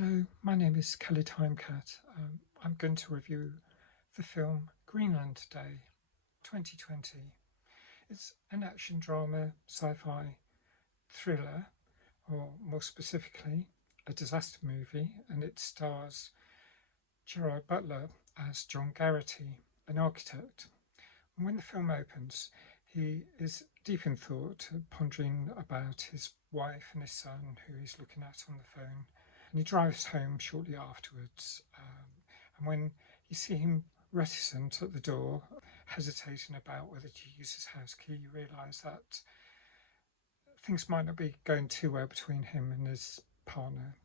Hello, my name is Kelly Timecat. I'm going to review the film Greenland today, 2020. It's an action drama, sci-fi thriller, or more specifically, a disaster movie, and it stars Gerard Butler as John Garrity, an architect. And when the film opens, he is deep in thought, pondering about his wife and his son, who he's looking at on the phone. And he drives home shortly afterwards. And when you see him reticent at the door, hesitating about whether to use his house key, you realise that things might not be going too well between him and his partner,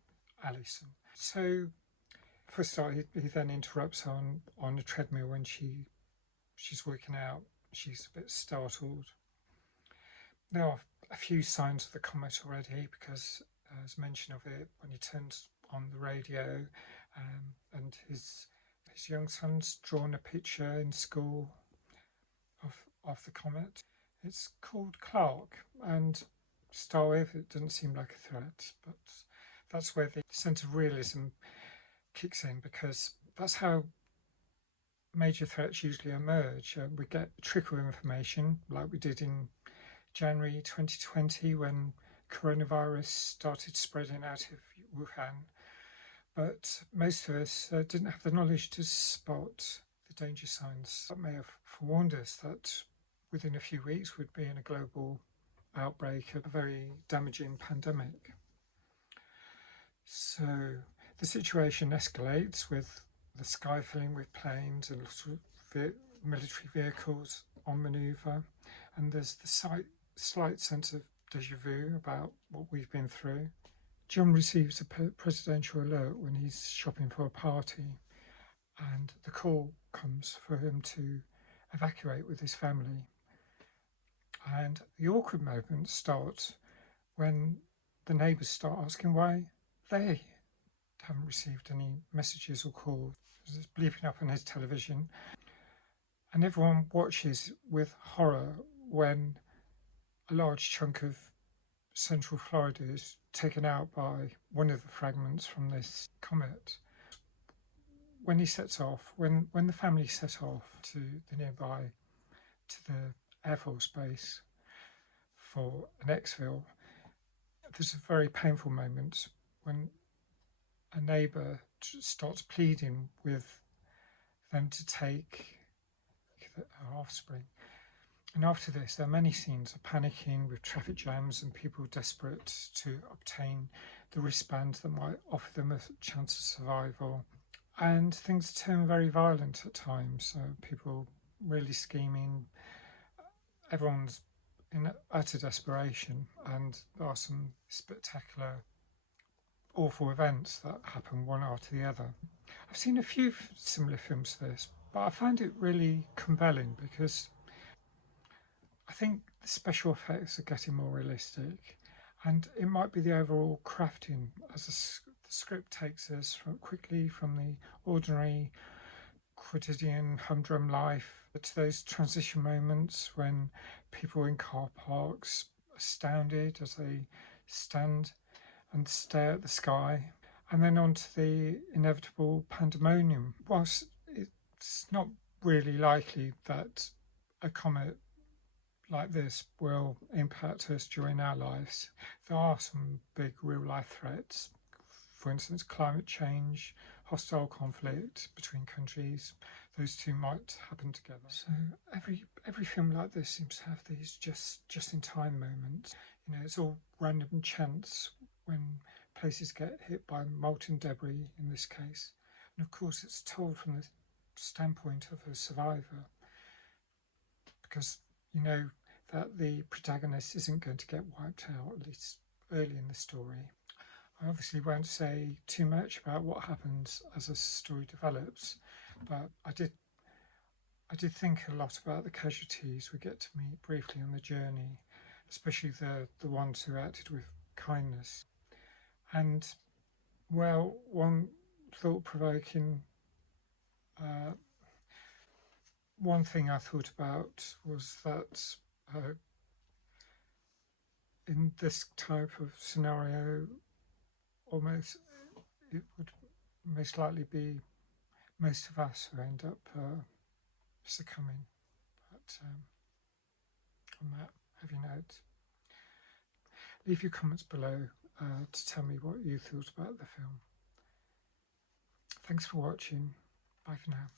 Alison. So, for a start, he then interrupts on a treadmill when she's working out. She's a bit startled. There are a few signs of the comet already, because there's mention of it when he turns on the radio, and his young son's drawn a picture in school of the comet. It's called Clark, and to start with, it doesn't seem like a threat, but that's where the sense of realism kicks in, because that's how major threats usually emerge. We get trickle information like we did in January 2020 when coronavirus started spreading out of Wuhan, but most of us didn't have the knowledge to spot the danger signs that may have forewarned us that within a few weeks we'd be in a global outbreak of a very damaging pandemic. So the situation escalates with the sky filling with planes and military vehicles on manoeuvre, and there's the slight sense of deja vu about what we've been through. John receives a presidential alert when he's shopping for a party, and the call comes for him to evacuate with his family. And the awkward moments start when the neighbours start asking why they haven't received any messages or calls. It's bleeping up on his television, and everyone watches with horror when a large chunk of central Florida is taken out by one of the fragments from this comet. When he sets off, when the family set off to the Air Force base for an exfil, there's a very painful moment when a neighbour starts pleading with them to take her offspring. And after this, there are many scenes of panicking with traffic jams and people desperate to obtain the wristbands that might offer them a chance of survival. And things turn very violent at times. People really scheming. Everyone's in utter desperation, and there are some spectacular, awful events that happen one after the other. I've seen a few similar films to this, but I find it really compelling because I think the special effects are getting more realistic, and it might be the overall crafting as the script takes us quickly from the ordinary quotidian humdrum life to those transition moments when people in car parks are astounded as they stand and stare at the sky, and then on to the inevitable pandemonium. Whilst it's not really likely that a comet like this will impact us during our lives, there are some big real-life threats. For instance, climate change, hostile conflict between countries. Those two might happen together. So every film like this seems to have these just-in-time moments. It's all random chance when places get hit by molten debris in this case. And of course, it's told from the standpoint of a survivor, because you know that the protagonist isn't going to get wiped out, at least early in the story. I obviously won't say too much about what happens as the story develops, but I did think a lot about the casualties we get to meet briefly on the journey, especially the ones who acted with kindness. And, well, one thought-provoking one thing I thought about was that in this type of scenario, almost it would most likely be most of us who end up succumbing. But on that, have your notes. Leave your comments below to tell me what you thought about the film. Thanks for watching. Bye for now.